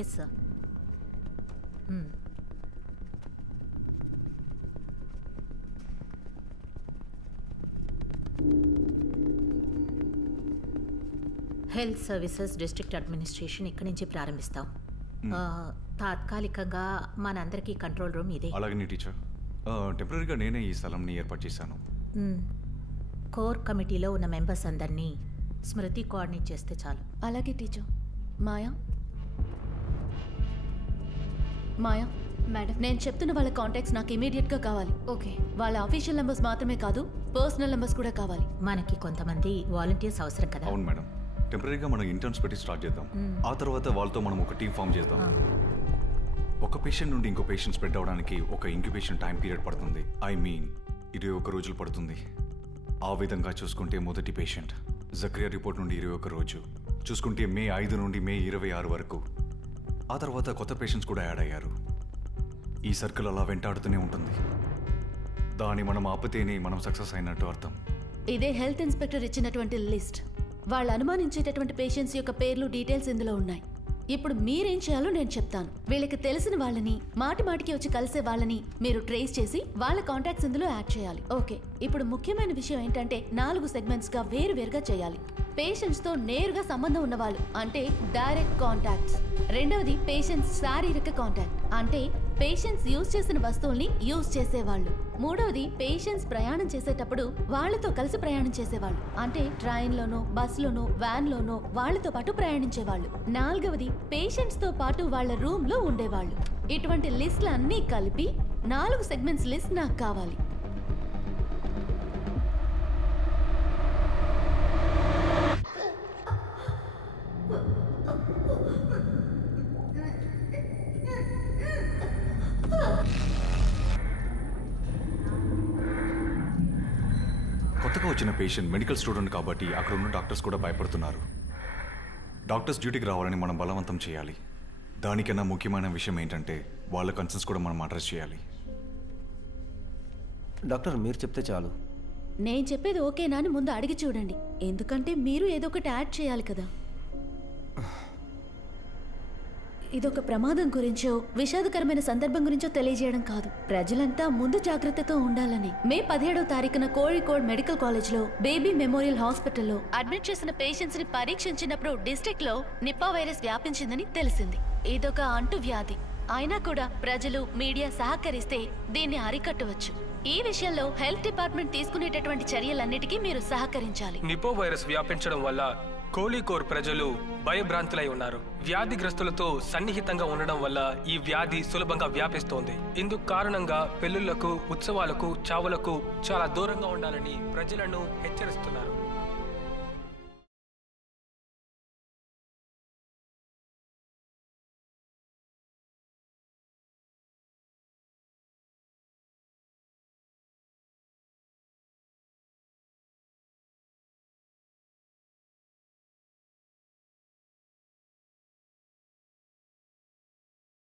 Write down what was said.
Yes sir. Health services district administration ఇక్కడి నుంచి ప్రారంభిస్తాం. తాత్కాలికంగా మనందరికీ కంట్రోల్ రూమ్ ఇదే. అలాగే టీచర్, టెంపరీగా నేనే ఈ స్థలంని ఏర్పాటు చేశాను. కోర్ కమిటీలో ఉన్న మెంబర్స్ అందరినీ స్మృతి కోఆర్డినేట్ చేస్తే చాలు. అలాగే టీచర్. మాయా మేడం, నేను చెప్తున్న వాళ్ళ కాంటాక్ట్స్ నాకు ఇమీడియట్గా కావాలి. ఓకే, వాళ్ళ అఫీషియల్ నెంబర్స్ మాత్రమే కాదు, పర్సనల్ నెంబర్స్ కూడా కావాలి. మనకి కొంతమంది వాలంటీర్స్ అవసరం కదా. అవును మేడం, టెంపరీగా మనం ఇంటర్న్స్ పెట్టి స్టార్ట్ చేద్దాం. ఆ తర్వాత వాళ్ళతో మనం ఒక టీం ఫామ్ చేద్దాం. ఒక పేషెంట్ నుండి ఇంకో పేషెంట్ స్ప్రెడ్ అవడానికి ఒక ఇంక్యుబేషన్ టైం పీరియడ్ పడుతుంది. 21 రోజులు పడుతుంది. ఆ విధంగా చూసుకుంటే మొదటి పేషెంట్ జక్రియా రిపోర్ట్ నుండి 21 రోజు చూసుకుంటే మే 5 నుండి మే 26 వరకు. ఆ తర్వాత కొత్త పేషెంట్స్ కూడా యాడ్ అయ్యారు. ఈ సర్కిల్ అలా వెంటాడుతూనే ఉంటుంది. దాన్ని మనం ఆపితేనే మనం సక్సెస్ అయినట్టు అర్థం. ఇదే హెల్త్ ఇన్స్పెక్టర్ ఇచ్చినటువంటి లిస్ట్. వాళ్ళు అనుమానించేటటువంటి పేషెంట్స్ యొక్క పేర్లు, డీటెయిల్స్ ఇందులో ఉన్నాయి. ఇప్పుడు మీరేం చేయాలో నేను చెప్తాను. వీళ్ళకి తెలిసిన వాళ్ళని, మాటి మాటికి వచ్చి కలిసే వాళ్ళని మీరు ట్రేస్ చేసి వాళ్ళ కాంటాక్ట్స్ ఇందులో యాడ్ చేయాలి. ఓకే, ఇప్పుడు ముఖ్యమైన విషయం ఏంటంటే 4 సెగ్మెంట్స్ గా వేరువేరుగా చేయాలి. పేషెంట్స్ తో నేరుగా సంబంధం ఉన్నవాళ్ళు అంటే డైరెక్ట్ కాంటాక్ట్స్. రెండవది పేషెంట్స్ శారీరక కాంటాక్ట్ అంటే పేషెంట్స్ యూజ్ చేసిన వస్తువుల్ని యూజ్ చేసేవాళ్ళు. మూడవది పేషెంట్స్ ప్రయాణం చేసేటప్పుడు వాళ్లతో కలిసి ప్రయాణం చేసేవాళ్ళు అంటే ట్రైన్లోనో, బస్సులోనో, వ్యాన్లోనో వాళ్లతో పాటు ప్రయాణించేవాళ్ళు. నాలుగవది పేషెంట్స్ తో పాటు వాళ్ళ రూమ్ లో ఉండేవాళ్ళు. ఇటువంటి లిస్టులు అన్నీ కలిపి 4 సెగ్మెంట్స్ లిస్ట్ నాకు కావాలి. కొత్తగా వచ్చిన పేషెంట్ మెడికల్ స్టూడెంట్ కాబట్టి అక్కడ ఉన్న డాక్టర్స్ కూడా భయపడుతున్నారు. డాక్టర్స్ డ్యూటీకి రావాలని మనం బలవంతం చేయాలి. దానికన్నా ముఖ్యమైన విషయం ఏంటంటే వాళ్ళ కన్సర్న్స్ కూడా మనం అడ్రస్ చేయాలి. డాక్టర్ మీరు చెప్తే చాలు. నేను చెప్పేది ఓకేనా అని ముందు అడిగి చూడండి, ఎందుకంటే మీరు ఏదో ఒకటి యాడ్ చేయాలి కదా. ఇదొక ప్రమాదం గురించో విషాదకరమైన సందర్భం గురించో తెలియజేయడం కాదు. ప్రజలంతా ముందు జాగ్రత్తతో ఉండాలని. మే 17వ తారీఖున కోഴിకోడ్ మెడికల్ కాలేజ్ లో బేబీ మెమోరియల్ హాస్పిటల్లో అడ్మిట్ చేసిన పేషెంట్స్ ని పరీక్షించినప్పుడు డిస్ట్రిక్ట్ లో నిపా వైరస్ వ్యాపించిందని తెలిసింది. ఇదొక అంటువ్యాధి. అయినా కూడా ప్రజలు, మీడియా సహకరిస్తే దీన్ని అరికట్టవచ్చు. ఈ విషయంలో హెల్త్ డిపార్ట్మెంట్ తీసుకునేటటువంటి చర్యలన్నిటికీ మీరు సహకరించాలి. నిపా వైరస్ వ్యాపించడం వల్ల కోళికోర్ ప్రజలు భయభ్రాంతులై ఉన్నారు. వ్యాధిగ్రస్తులతో సన్నిహితంగా ఉండడం వల్ల ఈ వ్యాధి సులభంగా వ్యాపిస్తోంది. ఇందుకు కారణంగా పెళ్లిళ్లకు, ఉత్సవాలకు, చావులకు చాలా దూరంగా ఉండాలని ప్రజలను హెచ్చరిస్తున్నారు.